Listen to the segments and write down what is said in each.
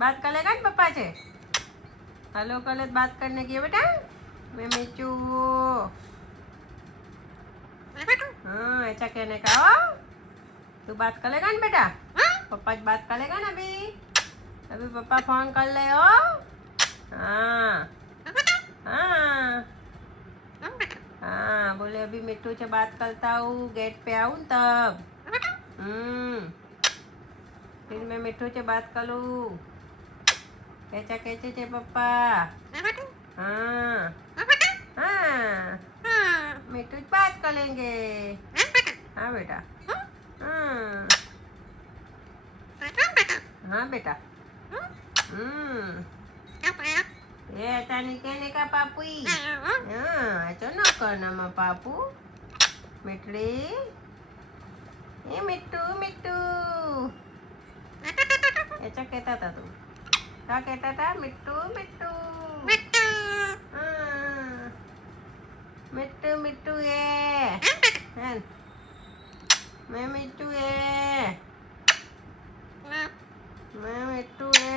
बात कर लेगा ना पप्पा से? हेलो कर ले, बात करने की है बेटा। मैं मिचू। हाँ ऐसा कहने का हो। तू बात कर लेगा ना बेटा? पप्पा से बात कर लेगा ना अभी पप्पा फोन कर ले हो। हाँ हाँ हाँ बोले अभी मिट्टू से बात करता हूँ, गेट पे आऊँ तब। फिर मैं मिट्टू से बात करूँ। कैसा कैसे थे पप्पा? हाँ हाँ मिट्टू से बात कर लेंगे। हाँ बेटा। हाँ हाँ बेटा। ये ऐसा नहीं कहने का पापुई। हाँ ऐसा ना करना माँ पापू। मिठड़ी, ये मिट्टू मिट्टू ऐसा कहता था तू? क्या कहता था? मिट्टू मिट्टू। हाँ मिट्टू मिट्टू ये मैं मिट्टू ये मैं मिट्टू ये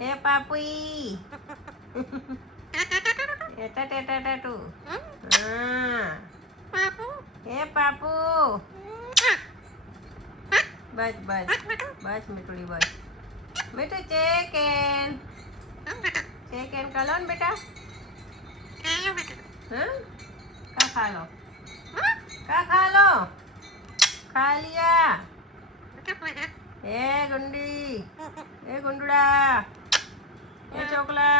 ए पापुई एटा टेटा टाटू। हाँ ए पापू। बस बस बस मिठुड़ी बस। मिठू चिकन चिकन खा लो ना बेटा। हाँ क्या खा लो? क्या खा लो? खा लिया? ए गुंडी, ए गुंडुड़ा, ए चोकला।